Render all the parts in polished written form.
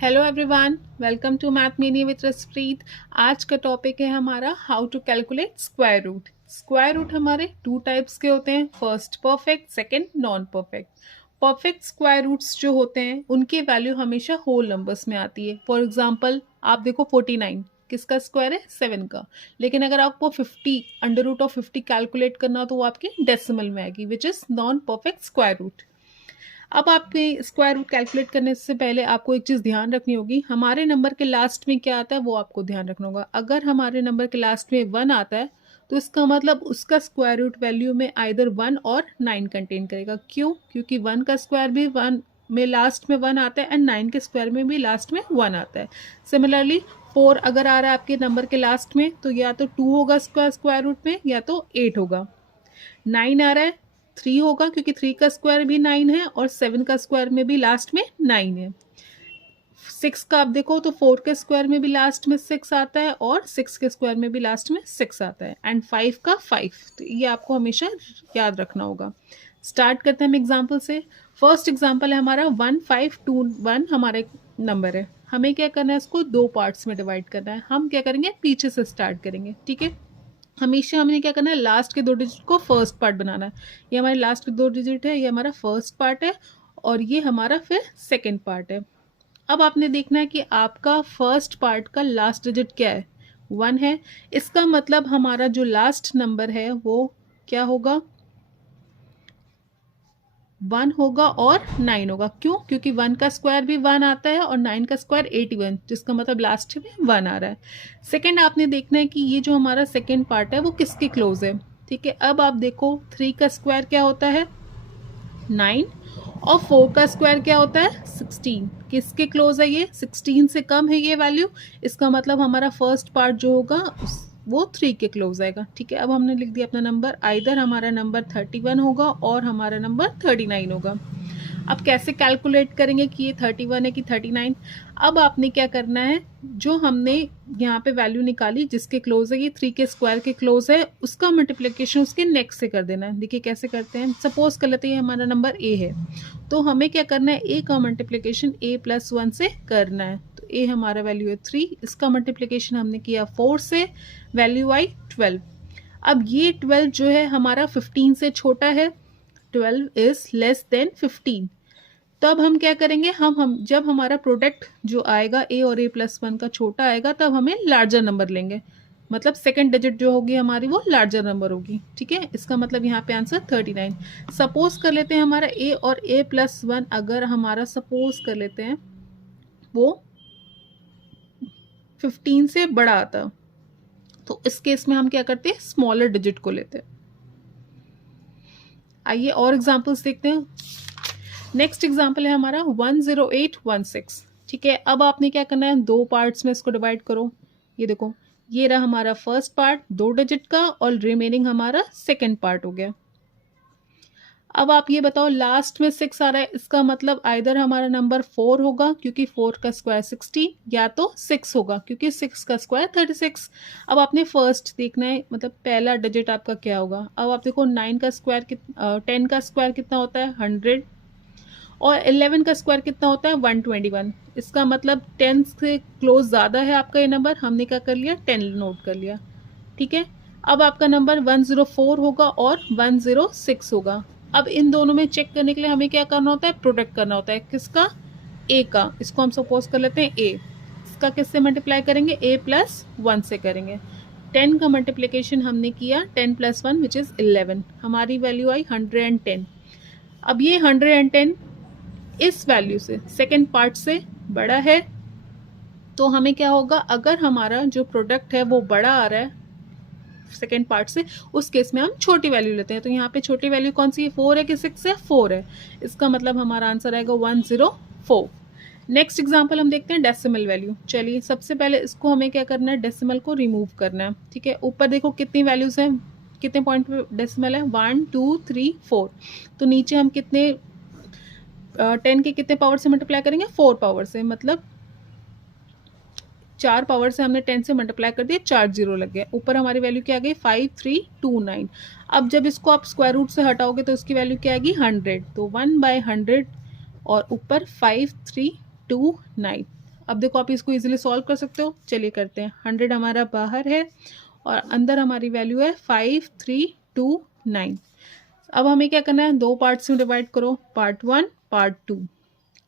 Hello everyone, welcome to math mini with Raspreet. आज का topic है हमारा how to calculate square root. Square root हमारे टू टाइप्स के होते हैं, first perfect, second non perfect. Perfect square roots जो होते हैं उनकी वैल्यू हमेशा होल नंबर्स में आती है। फॉर एग्जांपल आप देखो 49 किसका स्क्वायर है, 7 का। लेकिन अगर आपको 50 अंडर रूट ऑफ 50 कैलकुलेट करना हो तो वो आपके डेसिमल में आएगी, which is non perfect square root. अब आपके स्क्वायर रूट कैलकुलेट करने से पहले आपको एक चीज़ ध्यान रखनी होगी, हमारे नंबर के लास्ट में क्या आता है वो आपको ध्यान रखना होगा। अगर हमारे नंबर के लास्ट में 1 आता है तो इसका मतलब उसका स्क्वायर रूट वैल्यू में आइदर 1 और 9 कंटेन करेगा। क्यों? क्योंकि 1 का स्क्वायर भी 1 में लास्ट में 1 आता है एंड 9 के स्क्वायर में भी लास्ट में 1 आता है। सिमिलरली 4 अगर आ रहा है आपके नंबर के लास्ट में तो या तो 2 होगा स्क्वायर रूट में या तो 8 होगा। 9 आ रहा है 3 होगा क्योंकि 3 का स्क्वायर भी 9 है और 7 का स्क्वायर में भी लास्ट में 9 है। 6 का आप देखो तो 4 के स्क्वायर में भी लास्ट में 6 आता है और 6 के स्क्वायर में भी लास्ट में 6 आता है एंड 5 का 5। तो ये आपको हमेशा याद रखना होगा। स्टार्ट करते हैं हम एग्जाम्पल से। फर्स्ट एग्जाम्पल है हमारा 1521 हमारा एक नंबर है। हमें क्या करना है, इसको दो पार्ट्स में डिवाइड करना है। हम क्या करेंगे, पीछे से स्टार्ट करेंगे। ठीक है, हमेशा हमने क्या करना है, लास्ट के दो डिजिट को फर्स्ट पार्ट बनाना है। ये हमारे लास्ट के दो डिजिट है, ये हमारा फर्स्ट पार्ट है और ये हमारा फिर सेकंड पार्ट है। अब आपने देखना है कि आपका फर्स्ट पार्ट का लास्ट डिजिट क्या है, 1 है। इसका मतलब हमारा जो लास्ट नंबर है वो क्या होगा, 1 होगा और 9 होगा। क्यों? क्योंकि 1 का स्क्वायर भी 1 आता है और 9 का स्क्वायर 81, जिसका मतलब लास्ट में 1 आ रहा है। सेकंड आपने देखना है कि ये जो हमारा सेकंड पार्ट है वो किसके क्लोज है। ठीक है, अब आप देखो 3 का स्क्वायर क्या होता है, 9, और 4 का स्क्वायर क्या होता है, 16। किसके क्लोज है ये, 16 से कम है ये वैल्यू। इसका मतलब हमारा फर्स्ट पार्ट जो होगा वो 3 के क्लोज आएगा। ठीक है, अब हमने लिख दिया अपना नंबर, आइदर हमारा नंबर 31 होगा और हमारा नंबर 39 होगा। अब कैसे कैलकुलेट करेंगे कि ये 31 है कि 39। अब आपने क्या करना है, जो हमने यहाँ पे वैल्यू निकाली जिसके क्लोज है, ये 3 के स्क्वायर के क्लोज है, उसका मल्टीप्लिकेशन उसके नेक्स्ट से कर देना है। देखिए कैसे करते हैं। सपोज कर लेते हैं हमारा नंबर ए है तो हमें क्या करना है, ए का मल्टीप्लिकेशन a + 1 से करना है। तो a हमारा वैल्यू है 3, इसका मल्टीप्लिकेशन हमने किया 4 से, वैल्यू आई 12। अब ये 12 जो है हमारा 15 से छोटा है, 12 इज लेस देन 15। तब हम क्या करेंगे, हम जब हमारा प्रोडक्ट जो आएगा a और a+1 का छोटा आएगा तब हमें लार्जर नंबर लेंगे। मतलब सेकंड डिजिट जो होगी हमारी वो लार्जर नंबर होगी। ठीक है, इसका मतलब यहाँ पे आंसर 39। सपोज कर लेते हैं हमारा a और a+1 अगर हमारा सपोज कर लेते हैं वो 15 से बड़ा आता, तो इस केस में हम क्या करते हैं, स्मॉलर डिजिट को लेते हैं। आइए और एग्जांपल्स देखते हैं। नेक्स्ट एग्जांपल है हमारा 10816। ठीक है, अब आपने क्या करना है, दो पार्ट्स में इसको डिवाइड करो। ये देखो, ये रहा हमारा फर्स्ट पार्ट 2 डिजिट का और रिमेनिंग हमारा सेकंड पार्ट हो गया। अब आप ये बताओ, लास्ट में 6 आ रहा है, इसका मतलब आइदर हमारा नंबर 4 होगा क्योंकि 4 का स्क्वायर 60, या तो 6 होगा क्योंकि 6 का स्क्वायर 36। अब आपने फर्स्ट देखना है, मतलब पहला डिजिट आपका क्या होगा। अब आप देखो 9 का स्क्वायर 10 का स्क्वायर कितना होता है, 100, और 11 का स्क्वायर कितना होता है, 121। इसका मतलब 10 से क्लोज ज़्यादा है आपका ये नंबर, हमने क्या कर लिया, 10 नोट कर लिया। ठीक है, अब आपका नंबर 104 होगा और 106 होगा। अब इन दोनों में चेक करने के लिए हमें क्या करना होता है, प्रोडक्ट करना होता है। किसका, ए का। इसको हम सपोज कर लेते हैं ए, इसका किससे मल्टीप्लाई करेंगे, a+1 से करेंगे। 10 का मल्टीप्लिकेशन हमने किया 10 + 1 विच इज़ 11, हमारी वैल्यू आई 110। अब ये 110 इस वैल्यू से सेकेंड पार्ट से बड़ा है, तो हमें क्या होगा, अगर हमारा जो प्रोडक्ट है वो बड़ा आ रहा है सेकेंड पार्ट से, उस केस में हम छोटी वैल्यू लेते हैं। तो यहाँ पे छोटी वैल्यू कौन सी है, 4 है कि 6 है, 4 है। इसका मतलब हमारा आंसर आएगा 104। नेक्स्ट एग्जाम्पल हम देखते हैं डेसिमल वैल्यू। चलिए सबसे पहले इसको हमें क्या करना है, डेसिमल को रिमूव करना है। ठीक है, ऊपर देखो कितनी वैल्यूज हैं, कितने पॉइंट पे डेसिमल है, 1 2 3 4। तो नीचे हम कितने 10 के कितने पावर से मल्टीप्लाई करेंगे, 4 पावर से, मतलब 4 पावर से हमने 10 से मल्टीप्लाई कर दिया, 4 जीरो लग गया। ऊपर हमारी वैल्यू क्या आ गई, 5329। अब जब इसको आप स्क्वायर रूट से हटाओगे तो इसकी वैल्यू क्या आएगी, 100। तो 1/100 और ऊपर 5329। अब देखो आप इसको इजीली सॉल्व कर सकते हो, चलिए करते हैं। 100 हमारा बाहर है और अंदर हमारी वैल्यू है 5329। अब हमें क्या करना है, दो पार्ट्स में डिवाइड करो, पार्ट 1 पार्ट 2।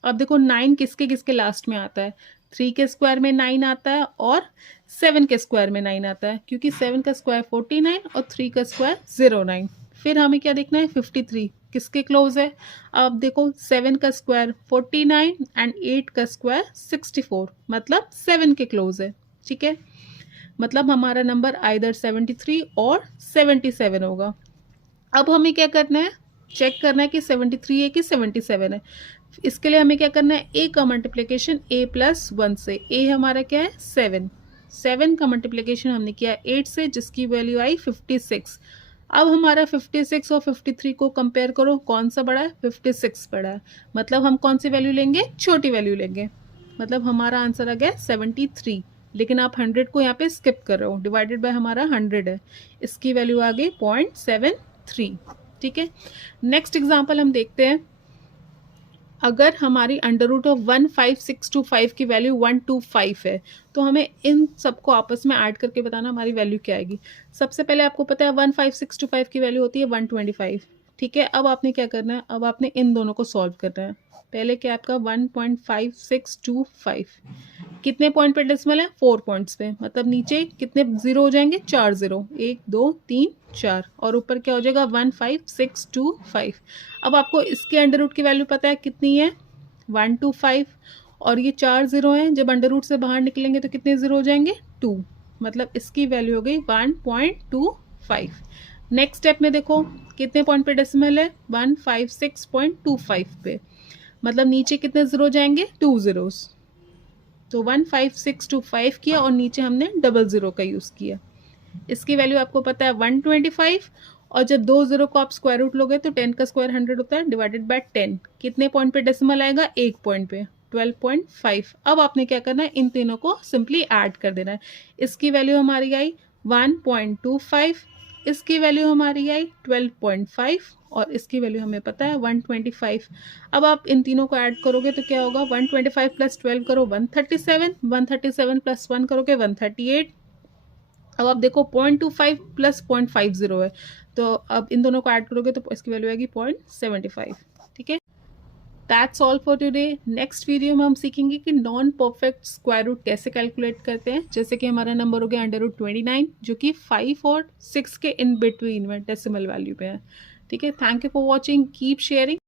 अब देखो 9 किसके किसके लास्ट में आता है, 3 के स्क्वायर में 9 आता है और 7 के स्क्वायर में 9 आता है, क्योंकि 7 का स्क्वायर 49 और 3 का स्क्वायर 09। फिर हमें क्या देखना है, 53 किसके क्लोज है। अब देखो 7 का स्क्वायर 49 एंड 8 का स्क्वायर 64, मतलब 7 के क्लोज है। ठीक है, मतलब हमारा नंबर आइदर 73 और 77 होगा। अब हमें क्या करना है, चेक करना है कि 73 है कि 77 है। इसके लिए हमें क्या करना है, ए का मल्टीप्लिकेशन a प्लस 1 से। a हमारा क्या है 7, 7 का मल्टीप्लिकेशन हमने किया 8 से, जिसकी वैल्यू आई 56। अब हमारा 56 और 53 को कंपेयर करो, कौन सा बड़ा है, 56 बड़ा है, मतलब हम कौन सी वैल्यू लेंगे, छोटी वैल्यू लेंगे, मतलब हमारा आंसर आ गया 73। लेकिन आप 100 को यहाँ पे स्किप कर रहे हो, डिवाइडेड बाय हमारा 100 है, इसकी वैल्यू आ गई 0.73। ठीक है, नेक्स्ट एग्जाम्पल हम देखते हैं। अगर हमारी अंडर रूट ऑफ 15625 की वैल्यू 125 है, तो हमें इन सबको आपस में ऐड करके बताना हमारी वैल्यू क्या आएगी। सबसे पहले आपको पता है 15625 की वैल्यू होती है 125। ठीक है, अब आपने क्या करना है, अब आपने इन दोनों को सॉल्व करना है। पहले क्या आपका 1.5625 कितने पॉइंट पे डेसिमल है, 4 पॉइंट्स पे, मतलब नीचे कितने जीरो हो जाएंगे, 4 जीरो, 1 2 3 4, और ऊपर क्या हो जाएगा 15625। अब आपको इसके अंडर रूट की वैल्यू पता है कितनी है, 125, और ये 4 जीरो हैं, जब अंडर रूट से बाहर निकलेंगे तो कितने जीरो हो जाएंगे, 2, मतलब इसकी वैल्यू हो गई 1.25। नेक्स्ट स्टेप में देखो कितने पॉइंट पे डेसिमल है, 156.25 पे, मतलब नीचे कितने जीरो जाएंगे, 2 जीरोस, तो 15625 किया और नीचे हमने डबल जीरो का यूज किया। इसकी वैल्यू आपको पता है 125, और जब दो जीरो को आप स्क्वायर रूट लोगे तो 10 का स्क्वायर 100 होता है, डिवाइडेड बाय 10, कितने पॉइंट पे डेसिमल आएगा, एक पॉइंट पे, 12.5। अब आपने क्या करना है, इन तीनों को सिंपली ऐड कर देना है। इसकी वैल्यू हमारी आई 1.25, इसकी वैल्यू हमारी आई 12.5, और इसकी वैल्यू हमें पता है 125। अब आप इन तीनों को ऐड करोगे तो क्या होगा, 125 प्लस 12 करो 137, 137 प्लस 1 करोगे 138। अब आप देखो 0.25 प्लस 0.50 है, तो अब इन दोनों को ऐड करोगे तो इसकी वैल्यू आएगी 0.75। ठीक है, that's all for today. Next video में हम सीखेंगे कि नॉन परफेक्ट स्क्वायर रूट कैसे कैलकुलेट करते हैं। जैसे कि हमारा नंबर हो गया अंडर रूट 29, जो कि 5 और 6 के इन बिटवीन में डेसिमल वैल्यू पे है। ठीक है, thank you for watching, keep sharing.